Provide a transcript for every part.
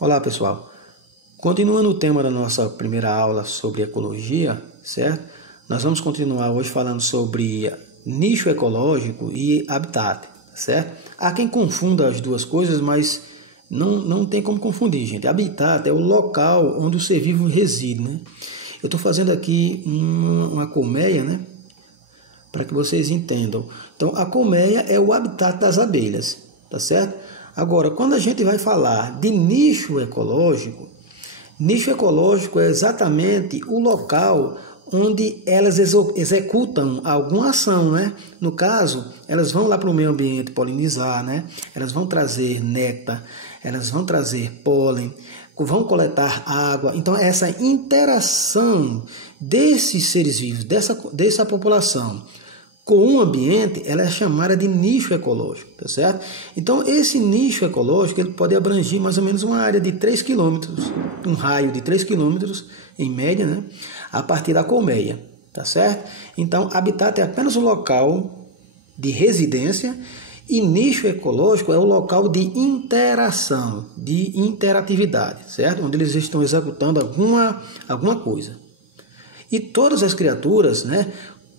Olá pessoal, continuando o tema da nossa primeira aula sobre ecologia, certo? Nós vamos continuar hoje falando sobre nicho ecológico e habitat, certo? Há quem confunda as duas coisas, mas não tem como confundir, gente. Habitat é o local onde o ser vivo reside, né? Eu estou fazendo aqui uma colmeia, né? Para que vocês entendam. Então, a colmeia é o habitat das abelhas, tá certo? Agora, quando a gente vai falar de nicho ecológico é exatamente o local onde elas executam alguma ação, né? No caso, elas vão lá para o meio ambiente polinizar, né? Elas vão trazer néctar, elas vão trazer pólen, vão coletar água. Então, essa interação desses seres vivos, dessa população com o ambiente, ela é chamada de nicho ecológico, tá certo? Então, esse nicho ecológico ele pode abranger mais ou menos uma área de 3 km, um raio de 3 km, em média, né? A partir da colmeia, tá certo? Então, habitat é apenas o local de residência e nicho ecológico é o local de interação, de interatividade, certo? Onde eles estão executando alguma coisa. E todas as criaturas, né?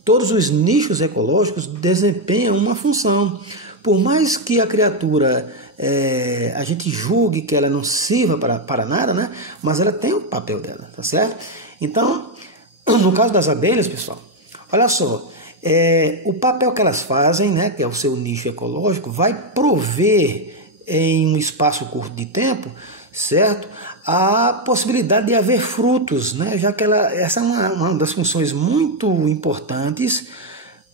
Todos os nichos ecológicos desempenham uma função. Por mais que a criatura, a gente julgue que ela não sirva para nada, né? Mas ela tem o papel dela, tá certo? Então, no caso das abelhas, pessoal, olha só, o papel que elas fazem, né, que é o seu nicho ecológico, vai prover em um espaço curto de tempo, certo? A possibilidade de haver frutos, né? Já que essa é uma das funções muito importantes,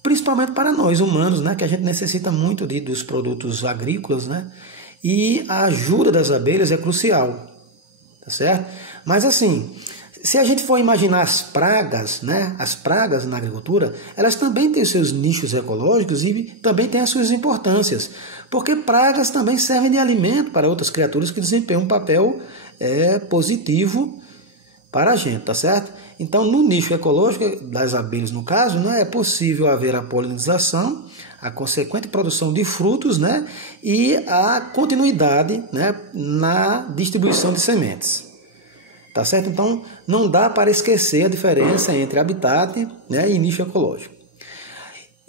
principalmente para nós humanos, né? Que a gente necessita muito dos produtos agrícolas, né? E a ajuda das abelhas é crucial, tá certo? Mas assim, se a gente for imaginar as pragas, né? As pragas na agricultura, elas também têm os seus nichos ecológicos e também têm as suas importâncias, porque pragas também servem de alimento para outras criaturas que desempenham um papel positivo para a gente, tá certo? Então, no nicho ecológico das abelhas, no caso, né, é possível haver a polinização, a consequente produção de frutos, né, e a continuidade, né, na distribuição de sementes. Tá certo? Então, não dá para esquecer a diferença entre habitat, né, e nicho ecológico.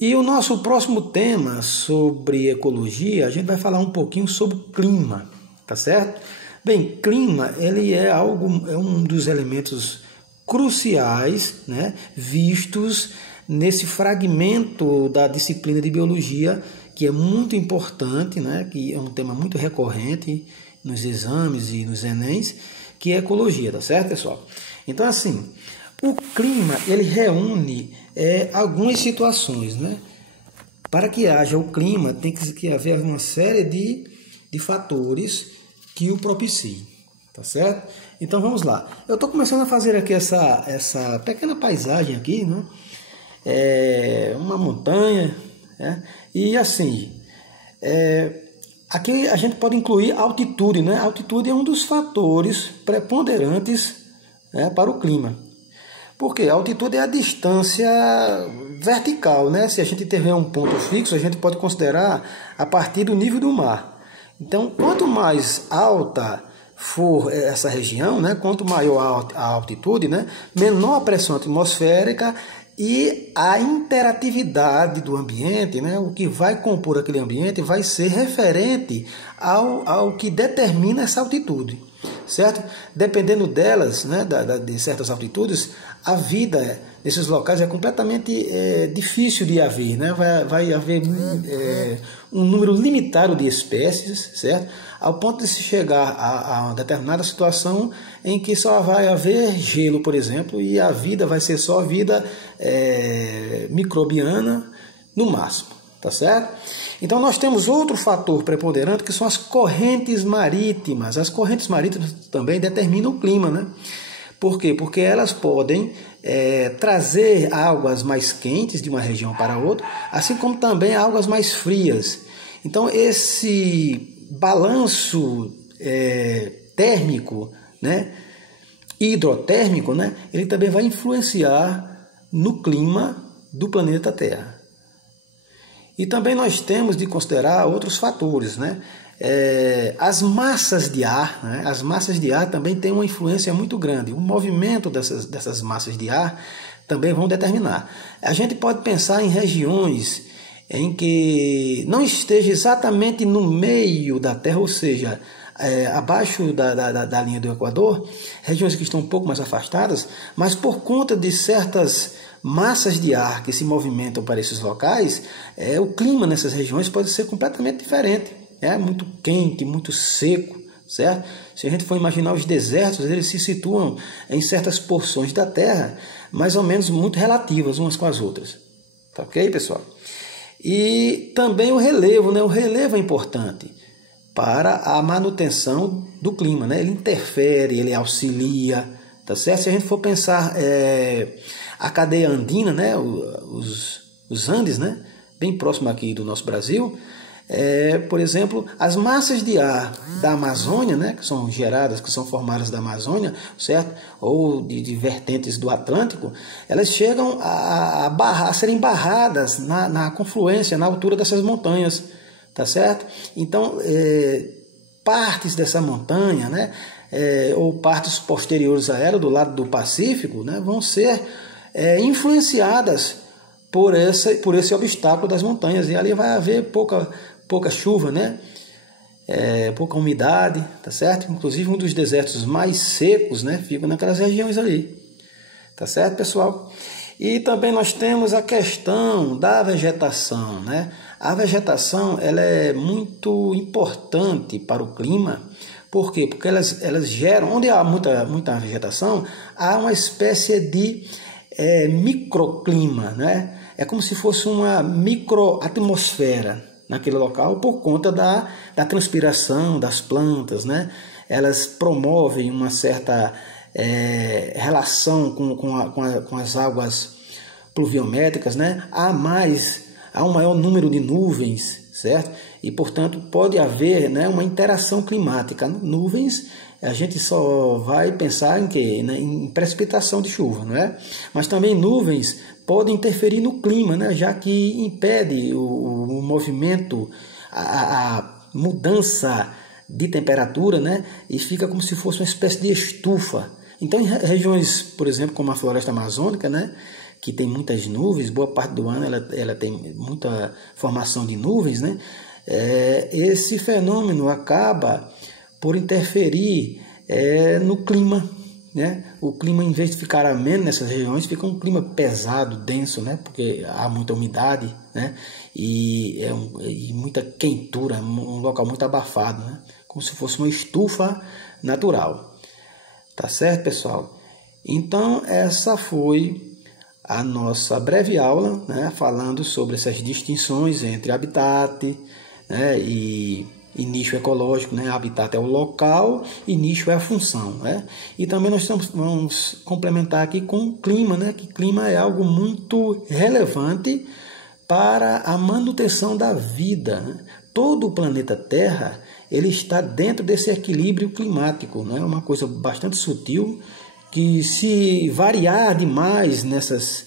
E o nosso próximo tema sobre ecologia, a gente vai falar um pouquinho sobre o clima, tá certo? Bem, clima ele é um dos elementos cruciais, né, vistos nesse fragmento da disciplina de biologia, que é muito importante, né, que é um tema muito recorrente nos exames e nos Enems, que é ecologia, tá certo, pessoal? Então, assim, o clima ele reúne algumas situações, né? Para que haja o clima, tem que haver uma série de fatores que o propiciem, tá certo? Então vamos lá. Eu estou começando a fazer aqui essa pequena paisagem aqui, né? Uma montanha, né? E assim, aqui a gente pode incluir a altitude, né? A altitude é um dos fatores preponderantes, né, para o clima. Porque a altitude é a distância vertical, né? Se a gente tiver um ponto fixo, a gente pode considerar a partir do nível do mar. Então, quanto mais alta for essa região, né, quanto maior a altitude, né, menor a pressão atmosférica e a interatividade do ambiente, né, o que vai compor aquele ambiente vai ser referente ao que determina essa altitude, certo? Dependendo delas, né, de certas altitudes, a vida nesses locais é completamente difícil de haver, né? Vai haver um número limitado de espécies, certo? Ao ponto de se chegar a uma determinada situação em que só vai haver gelo, por exemplo, e a vida vai ser só vida microbiana no máximo, tá certo? Então nós temos outro fator preponderante que são as correntes marítimas. As correntes marítimas também determinam o clima, né? Por quê? Porque elas podem trazer águas mais quentes de uma região para outra, assim como também águas mais frias. Então esse balanço térmico, né, hidrotérmico, né, ele também vai influenciar no clima do planeta Terra. E também nós temos de considerar outros fatores, né? As massas de ar, né? As massas de ar também têm uma influência muito grande. O movimento dessas massas de ar também vão determinar. A gente pode pensar em regiões em que não esteja exatamente no meio da Terra, ou seja, abaixo da linha do Equador, regiões que estão um pouco mais afastadas, mas por conta de certas massas de ar que se movimentam para esses locais, o clima nessas regiões pode ser completamente diferente. É muito quente, muito seco, certo? Se a gente for imaginar os desertos, eles se situam em certas porções da Terra, mais ou menos muito relativas umas com as outras. Tá ok, pessoal? E também o relevo, né? O relevo é importante para a manutenção do clima, né? Ele interfere, ele auxilia, tá certo? Se a gente for pensar a cadeia andina, né? Os Andes, né? Bem próximo aqui do nosso Brasil, por exemplo, as massas de ar da Amazônia, né, que são geradas, que são formadas da Amazônia, certo? Ou de vertentes do Atlântico, elas chegam a serem barradas na confluência, na altura dessas montanhas, tá certo? Então, partes dessa montanha, né, ou partes posteriores a ela, do lado do Pacífico, né, vão ser influenciadas por esse obstáculo das montanhas, e ali vai haver pouca chuva, né? Pouca umidade, tá certo? Inclusive um dos desertos mais secos, né, fica naquelas regiões ali, tá certo, pessoal? E também nós temos a questão da vegetação, né? A vegetação, ela é muito importante para o clima. Por quê? Porque elas geram, onde há muita vegetação, há uma espécie de microclima, né? É como se fosse uma microatmosfera naquele local, por conta da transpiração das plantas, né? Elas promovem uma certa relação com as águas pluviométricas, né? Há um maior número de nuvens, certo? E, portanto, pode haver, né, uma interação climática. Nuvens, a gente só vai pensar em quê? Em precipitação de chuva, não é? Mas também nuvens podem interferir no clima, né? Já que impede o movimento, a mudança de temperatura, né? E fica como se fosse uma espécie de estufa. Então, em regiões, por exemplo, como a floresta amazônica, né, que tem muitas nuvens, boa parte do ano ela tem muita formação de nuvens, né? Esse fenômeno acaba por interferir no clima, né? O clima, em vez de ficar ameno nessas regiões, fica um clima pesado, denso, né? Porque há muita umidade, né? E muita quentura, um local muito abafado, né? Como se fosse uma estufa natural. Tá certo, pessoal? Então, essa foi a nossa breve aula, né, falando sobre essas distinções entre habitat, né, e nicho ecológico, né? Habitat é o local e nicho é a função, né? E também nós vamos complementar aqui com o clima, né? Que clima é algo muito relevante para a manutenção da vida, né? Todo o planeta Terra ele está dentro desse equilíbrio climático, né? Uma coisa bastante sutil que, se variar demais nessas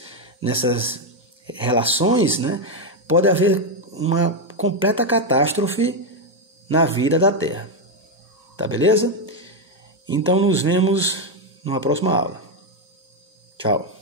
relações, né, pode haver uma completa catástrofe na vida da Terra. Tá beleza? Então nos vemos numa próxima aula. Tchau.